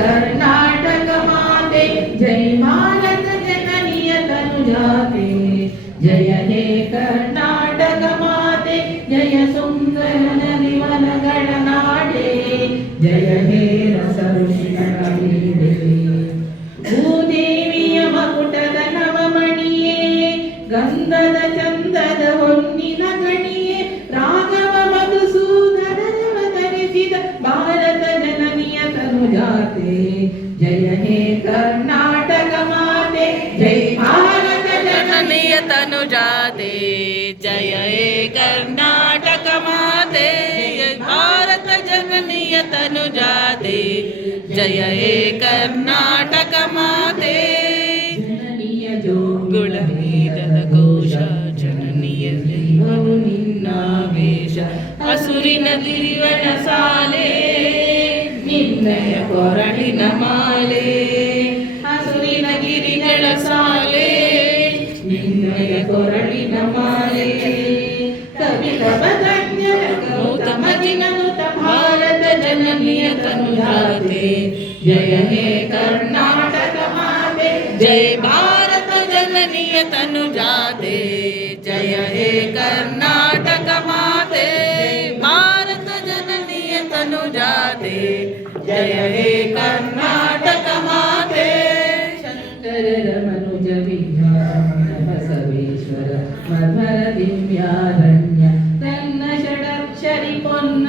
कर्नाटक माते जय भारत जननीय तनुजाते जय हे कर्नाटक माते जय सुंदर नदिवनಗಳ ನಾಡೆ जय हे ರಸಋಷಿಗಳ ಬೀಡೆ ಭೂದೇವಿಯ ಮಕುಟದ ನವಮಣಿಯೇ ಗಂಧದ ಚಂದದ ಹೊನ್ನಿನ ಗಣಿಯೇ ರಾಘವ ಮಧುಸೂದನರವತರಿಸಿದ ಭಾರತ ಜನನಿಯ ತನುಜಾತೆ जय हे कर्नाटक माते जय भारत जननीय तनुजाते जय हे कर्नाटक माते जय भारत जननीय तनुजाते जय हे कर्नाटक माते जननीय जोगुಳ ವೇದದ ಘೋಷ ಜನನೀಯ ದೈವವು ನಿನ್ನ ವೇಷ ಹಸುರಿನ ದಿರಿವನ ಸಾಲೆ ನಿನ್ನಯ ಕೊರಳಿನ ಮಾಲೆ ಹಸುರಿನ ಗಿರಿಗಳ ಸಾಲೆ ನಿನ್ನಯ ಕೊರಳಿನ ಮಾಲೆ ಕವಿತವಧನ್ಯರ ಗೌತಮ ಜಿನನುತ ಭಾರತ ಜನನಿಯ ತನುಜಾತೆ जय हे कर्नाटक माते जय भारत जननीय तनुजाते जय हे कर्नाटक माते भारत जननीय तनुजाते जय हे कर्नाटक माते शंकर रमनुज विद्यारण्य बसवेश्वर मध्वर दिव्यारण्य तन्न षडक्षरि ಪೊನ್ನ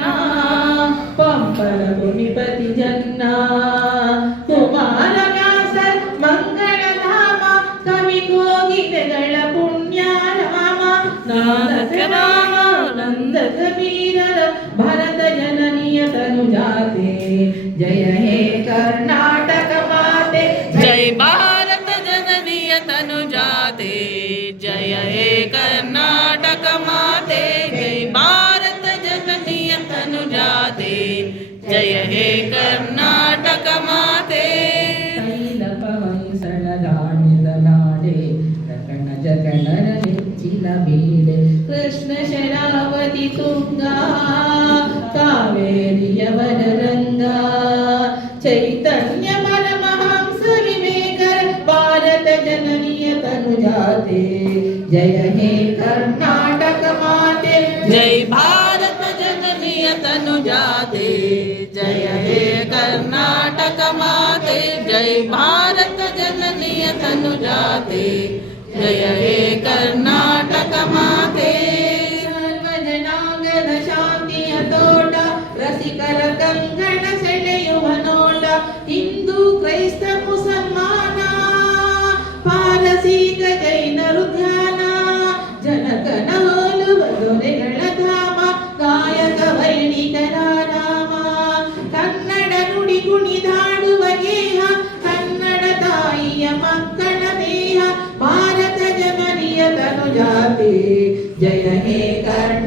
ಪಂಪನ ಮುನಿಪತಿ ಜನ್ನ ಕುಮಾರ ವ್ಯಾಸ ಮಂಗಳಧಾಮ ಕವಿ ಕೋಗಿಲೆಗಳ ಪುಣ್ಯಧಾಮ ನಾನಕ ರಾಮ ನಂದ ಕಬೀರರ ಭರತ ಜನನಿಯ ತನುಜಾತೆ जय हे कर्नाटक माते जय भारत जननीय तनुजाते जय हे कर्नाटक माते जय भारत जननीय तनुजाते जय हे कर्नाटक माते ತೈಲಪವಂಸಳ ರಾಣಿದ ನಾಡೆ ರಕಣ ಜಗಣರ ನೆಚ್ಚಿನ ಬೀಡೆ ಕೃಷ್ಣ ಶರಾವತಿ ತುಂಗ ಕಾವೇರಿಯವರ ರಂಗ ಚೈತನ್ಯ ಪರಮಹಂಸ ವಿವೇಕರ ಭಾರತ ಜನನಿಯ ತನುಜಾತೆ जय हे कर्नाटक माते जय भारत जननीय तनुजाते जय हे कर्नाटक माते जय भारत जननीय तनुजाते जय हे कर्नाटक माते ಸರ್ವಜನಾಂಗದ ಶಾಂತಿಯ ತೋಟ ರಸಿಕರ ಕಂಗಣ ಸೆಳೆಯುವ ನೋಟ ಹಿಂದೂ ಕ್ರೈಸ್ತ ಮುಸಲ್ಮಾನ ಪಾರಸೀಕ ಜೈನರು ಧ್ಯಾನ ಜನಕನ ಹೋಲುವ ದೊರೆಗಳ ಧಾಮ ಗಾಯಕ ವೈಣಿಕರ ರಾಮ ಕನ್ನಡ ನುಡಿ ಕುಣಿದಾಡುವ ಗೇಹ ಕನ್ನಡ ತಾಯಿಯ ಮಕ್ಕಳ ದೇಹ ಭಾರತ ಜನನಿಯ ತನುಜಾತೆ जय हे कर्नाटक